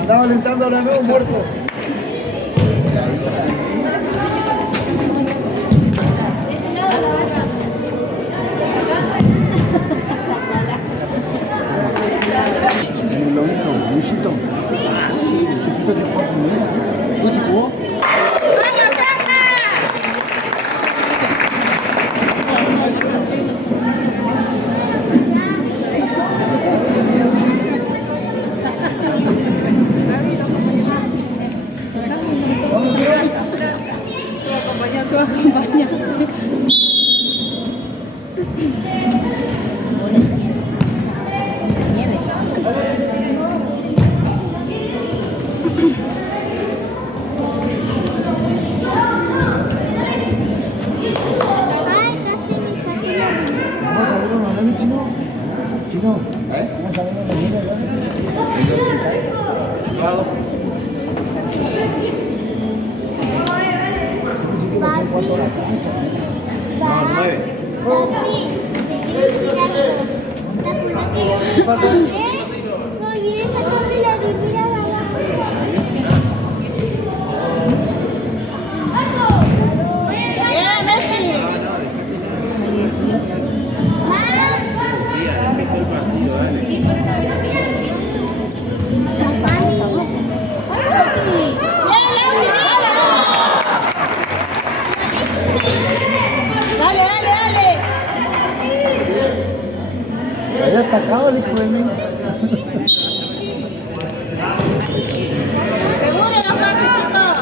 Andaba alentando a la nueva muerto. Luisito. Ah, sí, supiste que fue conmigo. ¿No se jugó? Había sacado el hijo de mí. Seguro no pasa, chicos.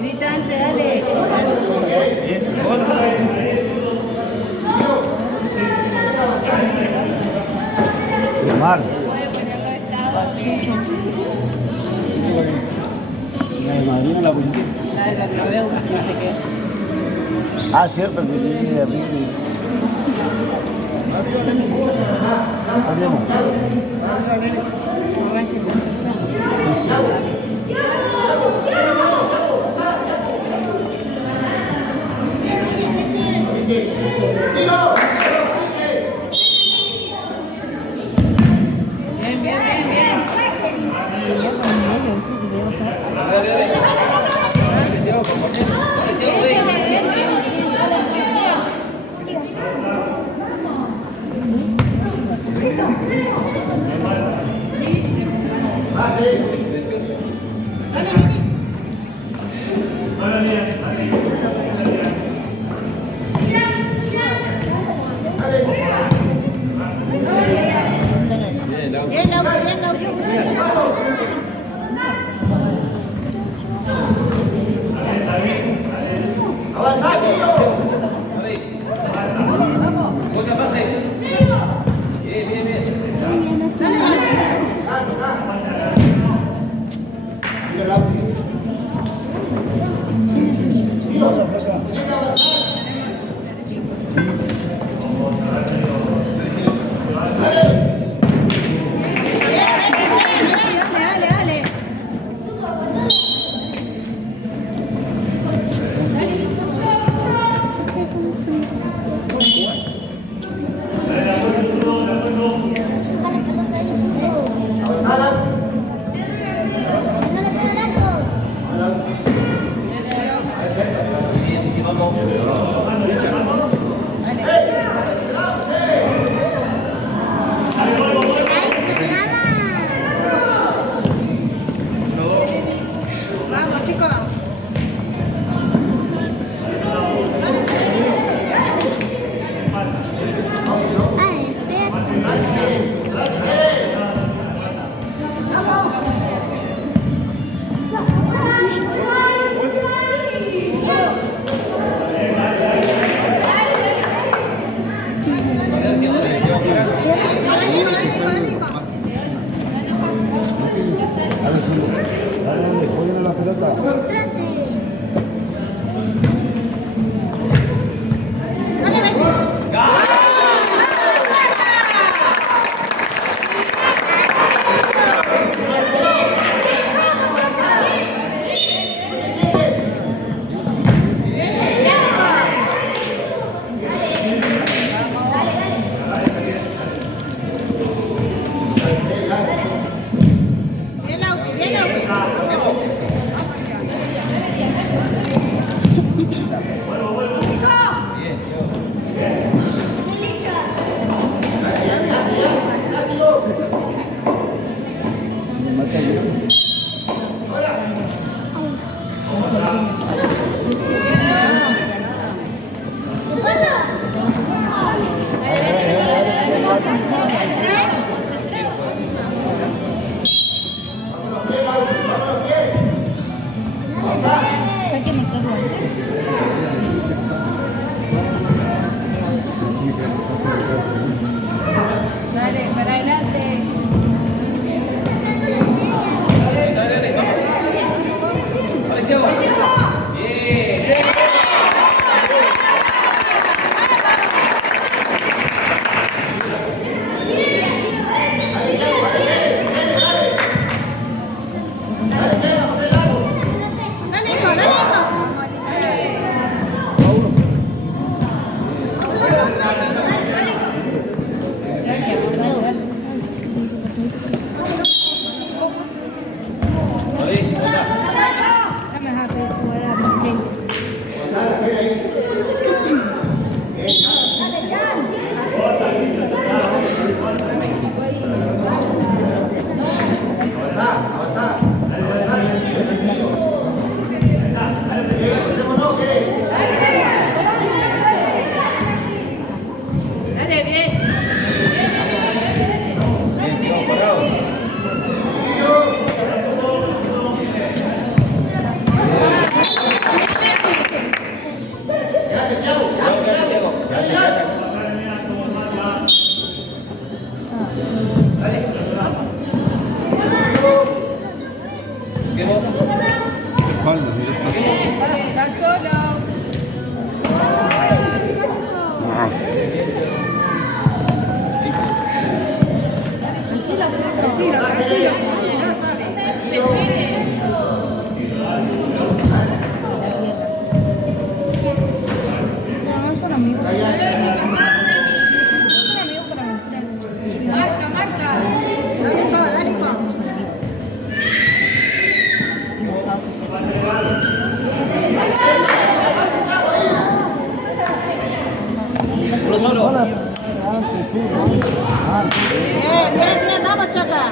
Gritante, dale. Mal. La madrina la policía. La del Bernabéu, no sé qué. Ah, cierto, que viene de arriba. Bien, bien, bien, bien. Bien, Dale, para adelante. Dale, bien. Espalda, mira. Está solo. Marca, marca. Dale, pa. Bien, bien, bien, vamos, Chota.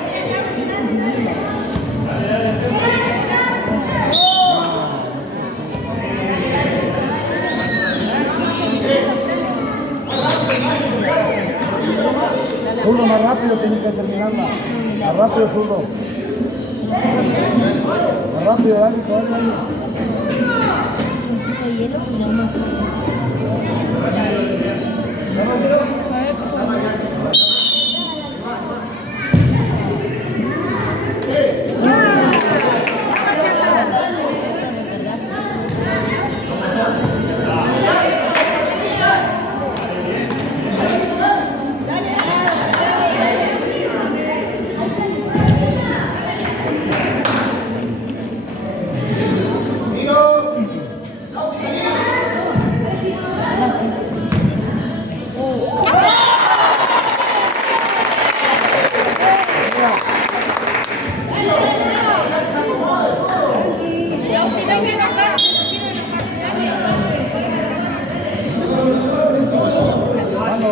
Zurdo, más rápido, tiene que terminarla. Más rápido, zurdo. Más rápido, dale, dale.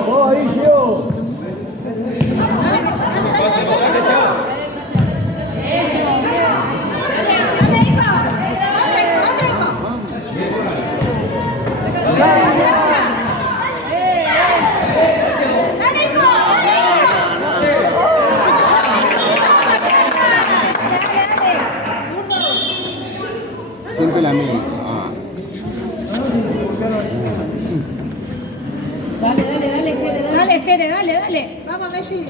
¡Oh, ahí, Gio! Siempre la misma. Ah. Dale, Jere, dale. Vamos, Messi.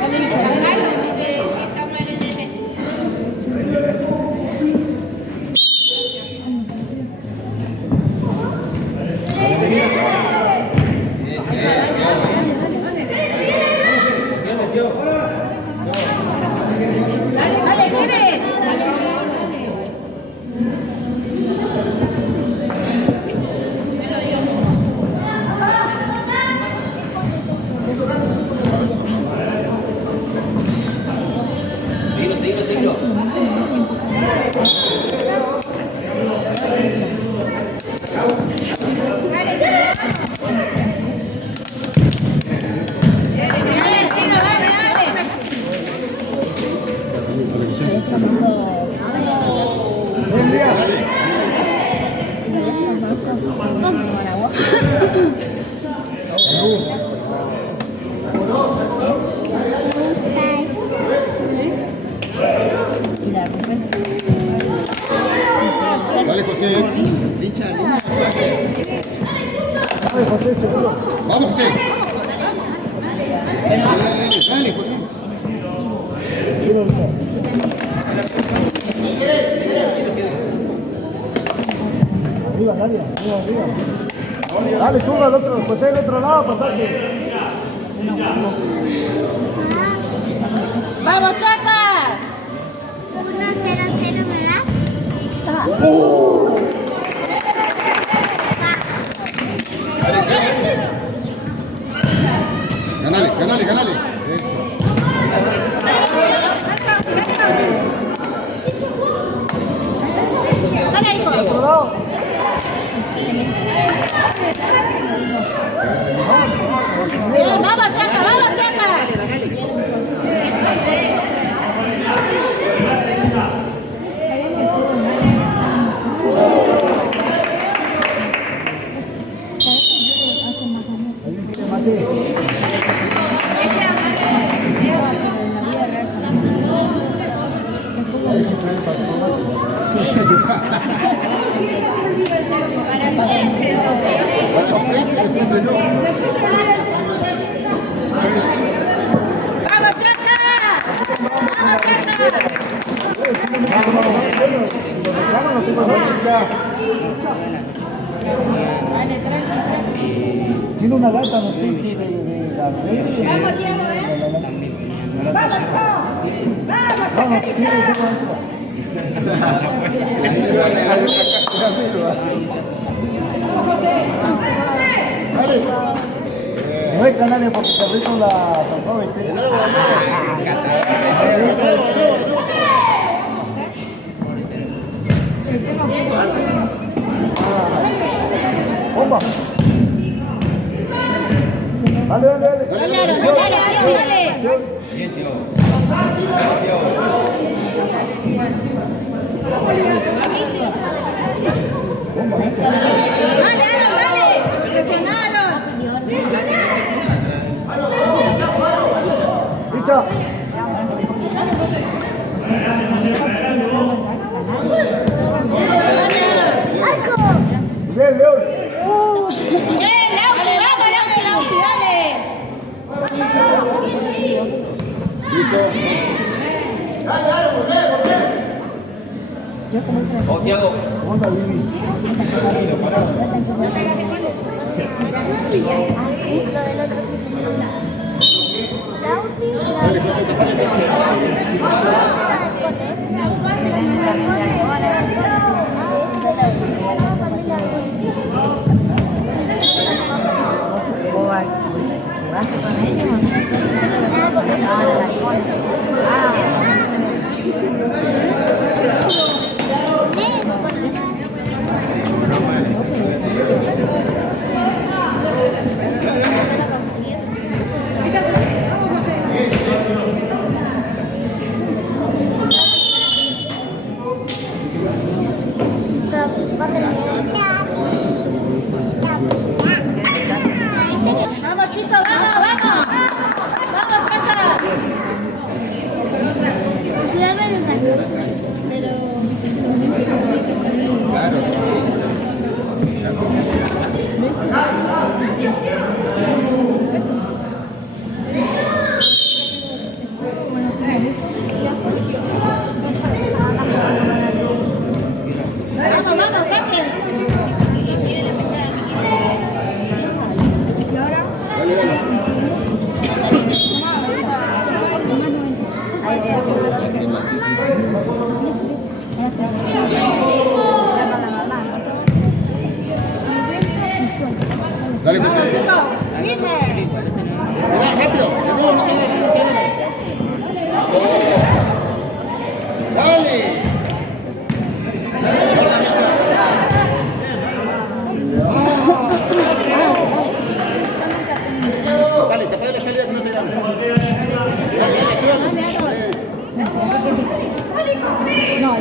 Dale, Jere. Dale, José. Vamos, José. Dale, José. Arriba, Nadia, arriba. Dale, chulo al otro, pues el otro lado, pasate. ¡Vamos, Chaca! 1-0-0, ¿verdad? Ganale. Eso. Dale, hijo. Al otro lado. Bien, vamos, Chaca. Alguien quiere mate. Ofrece, entonces no. ¡Vamos, Chaca! Tiene una lata, no sé, de la leche. Vamos, sí, no es canales porque te rico la tocó, ¿viste? Opa. Dale. Dale. Presionaron. Listo. Bien, León. Lauti, dale. ¿Cómo anda, Vivi? Vamos, chicos, vamos. Vamos, Chaca. Vamos, saquen. Dale, José. Rápido. Dale.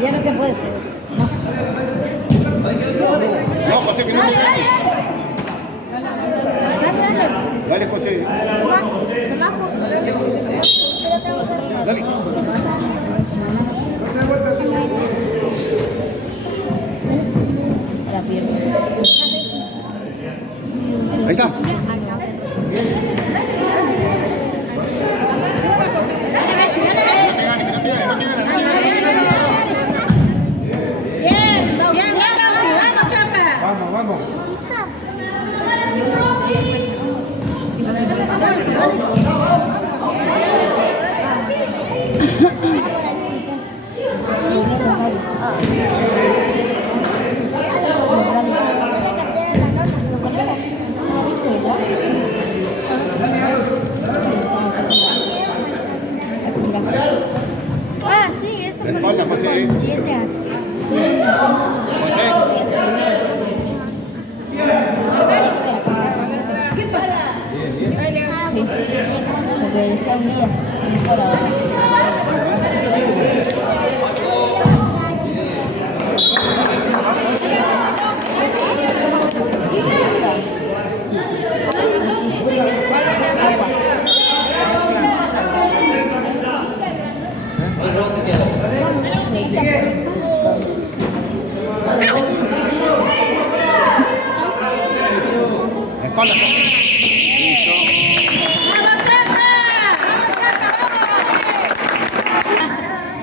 ya no te puedes. No, José, que no te gane. Dale, José. Dale. Ahí está. No te gane, que no te gane, no te gane, no te gane. Bien, vamos, Choca. Vamos. Ah, sí, eso La con espalda, José. dientes. José. Porque está un día sin fuera. La espalda. Listo.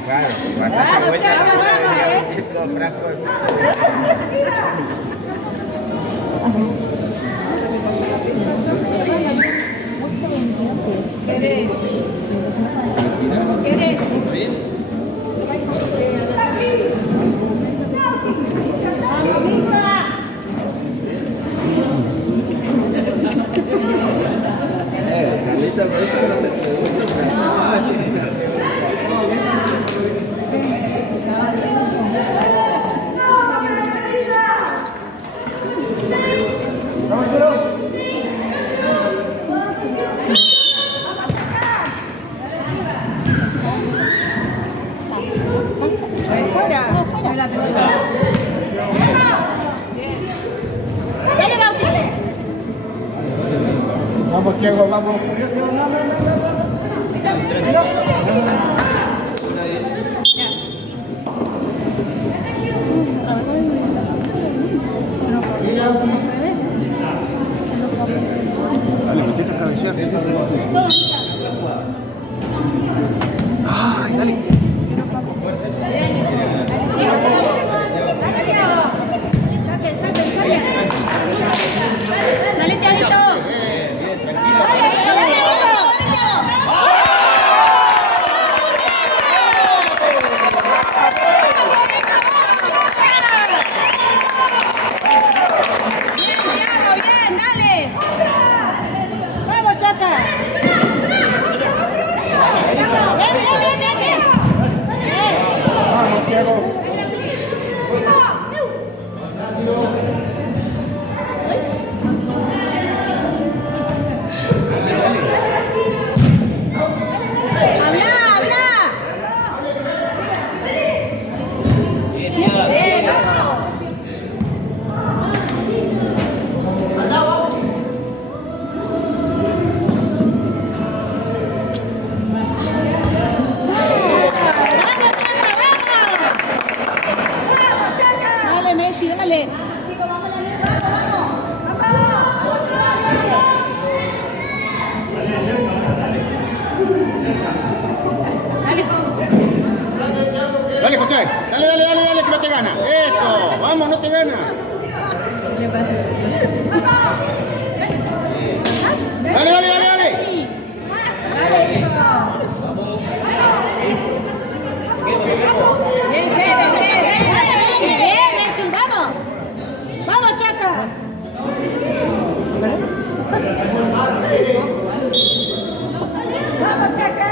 Claro, pasar la vuelta los frascos. Carlita, por eso no se pregunta. Vamos, Diego, vamos. Dale, metete a cabecear. Ay, dale. Dale, Tiaguito. Bien, dale. Vamos, Chaca. Bien. Vamos, Diego. Habla. Bien. Dale, Messi, dale. Dale, José. Dale, que no te gana. Eso. Vamos, no te gana. Dale. Bien, Messi, vamos. Vamos, Chaca. Vamos, Chaca.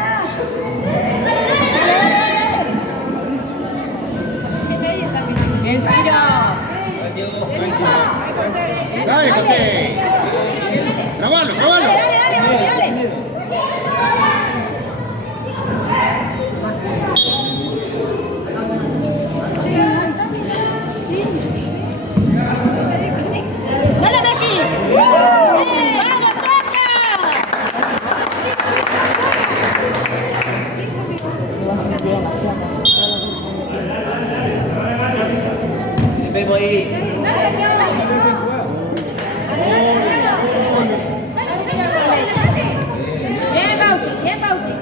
Dale, José. Trabalo. Dale. Nos vemos ahí. Bien, Bauti, bien, Bauti.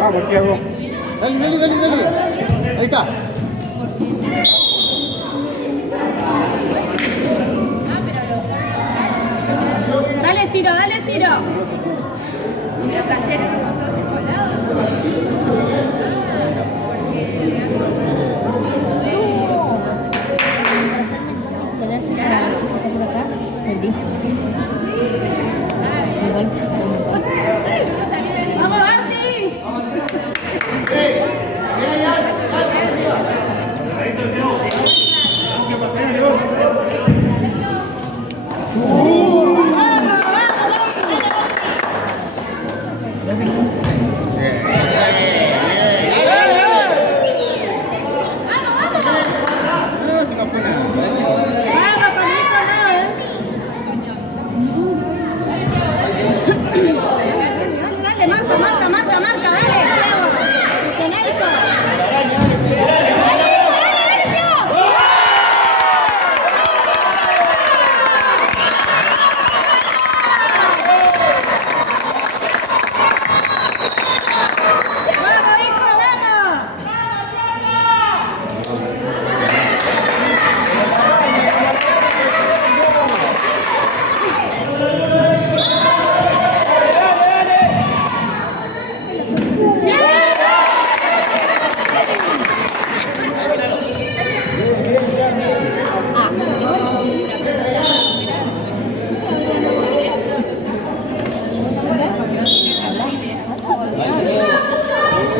Vamos, Thiago. Dale, dale, dale, dale. Ahí está. Dale, Ciro, dale, Ciro. ¡Vamos, Arti! No, si no fue nada. Vamos, con Nico, no, Dale, marca, marca, marca, marca, dale. Escenárico. ¡Vamos, hijo, vamos!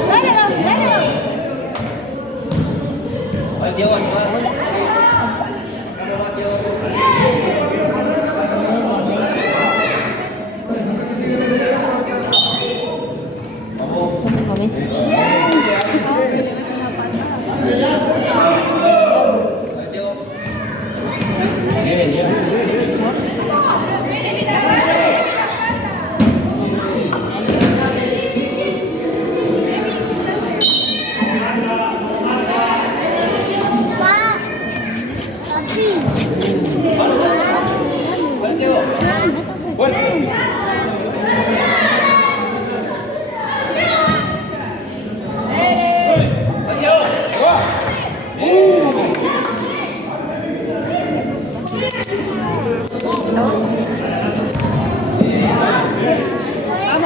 Dale, Bauti, dale. Ay, Diego, animado. Vamos,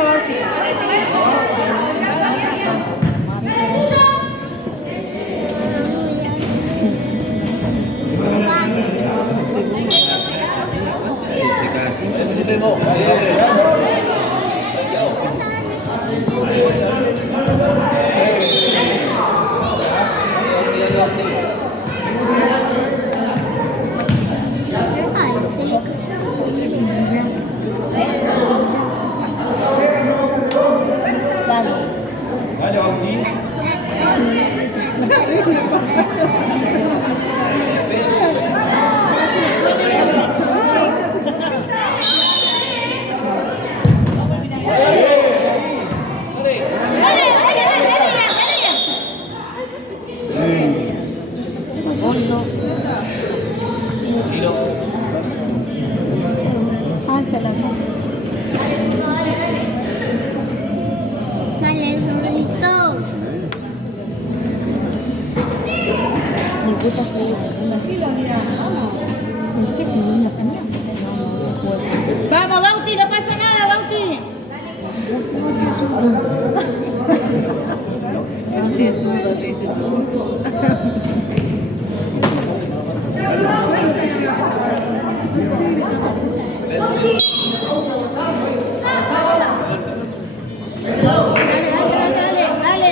Bauti. Nos vemos. Vale, Bauti. Vamos, Bauti, no pasa nada, Bauti. Dale.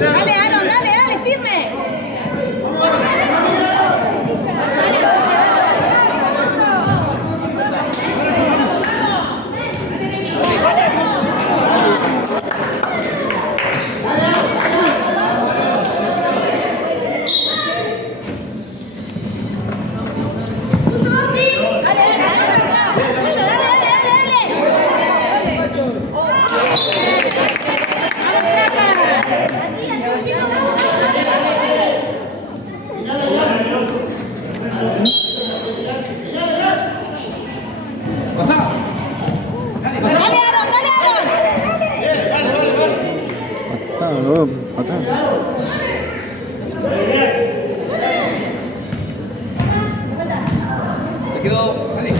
Dale, Aaron, dale, dale, firme. Dale, Aaron, dale, Aaron. Atrás. Se quedó. Dale.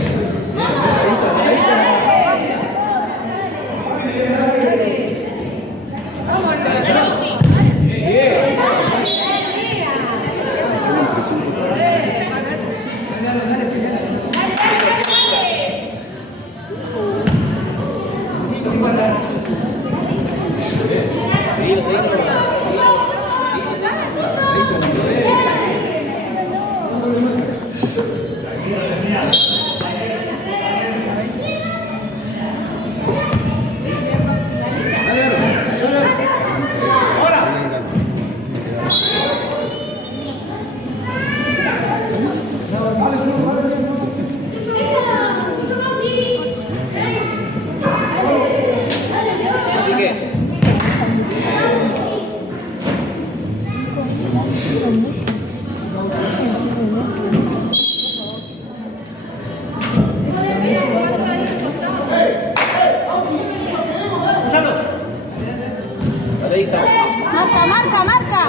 Marca, marca, marca.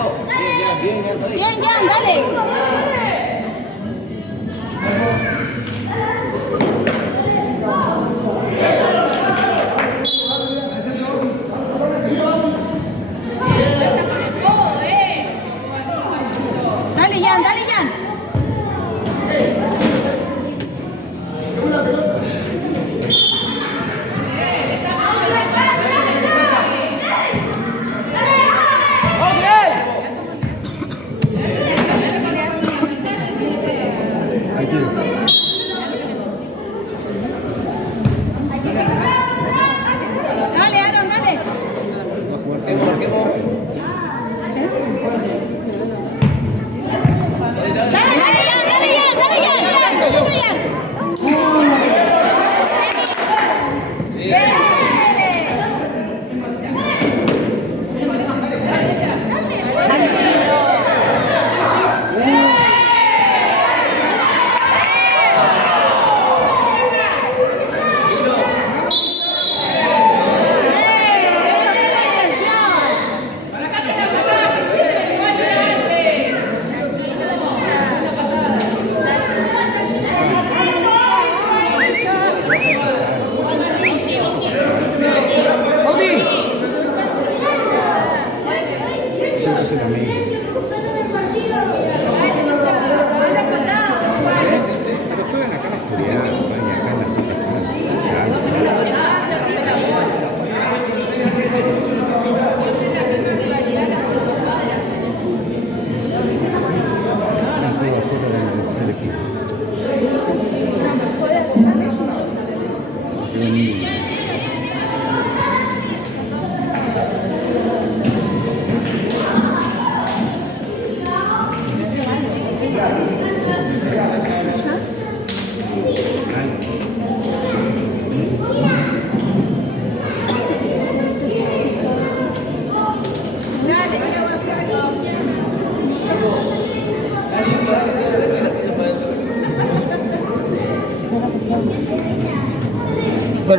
Bien, dale. Dale, Jan, dale, Jan. Dale, Aaron, dale.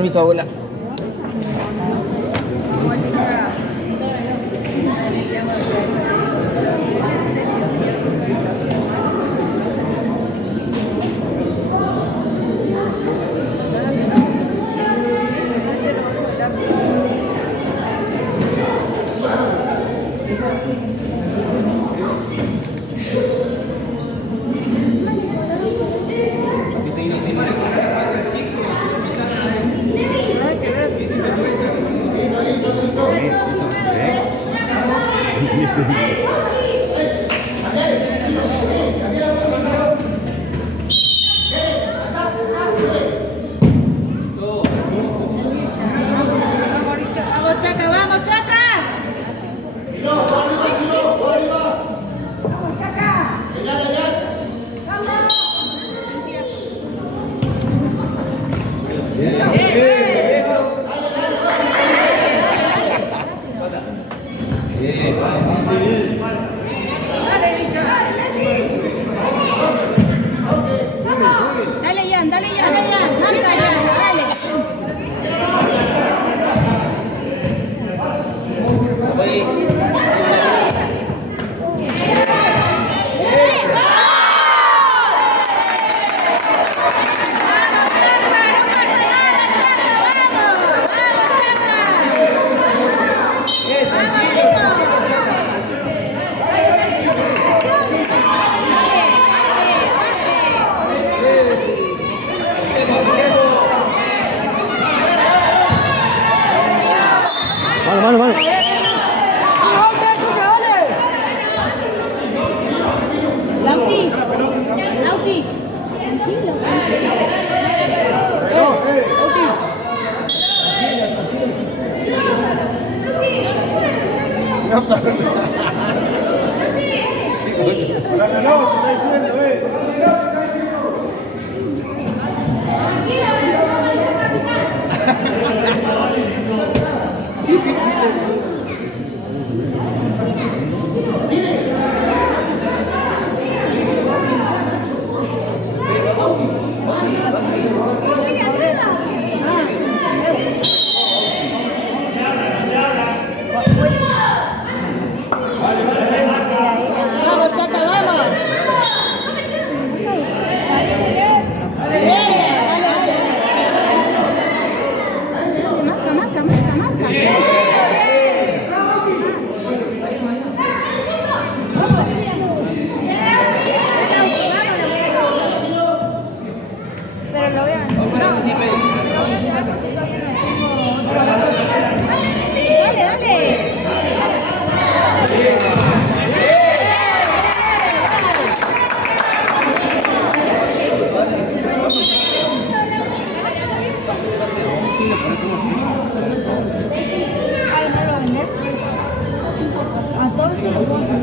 permiso, abuela. Vamos, Chaca, vamos, Chaca. Dale, Ian, dale, Ian, dale, Ian. Marca, Ian, dale. Mano, mano. Lauti, Lauti. Vamos, Chaca, vamos. Marca, marca, marca, marca. Pero lo voy a vender. No, lo voy a llevar porque todavía no tengo otro. Dale, dale. Ay, no lo vendes. A todos se lo puedo hacer.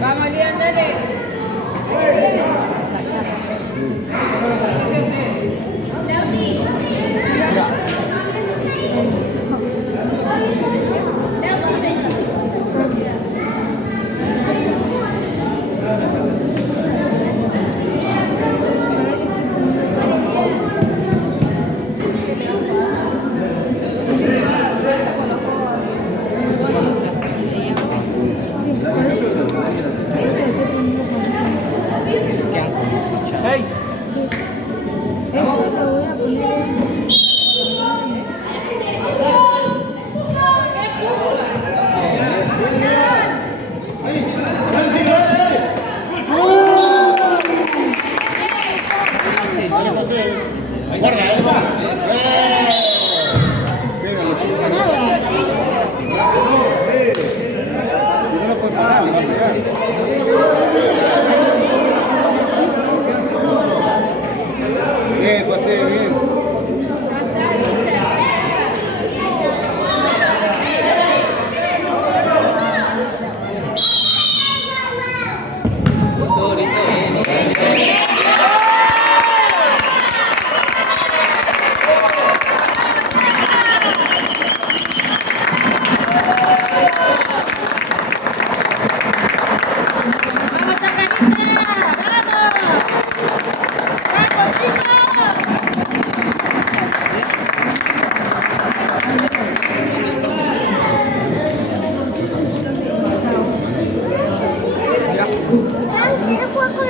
Vamos, Lian, dale. Hey.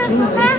azúcar.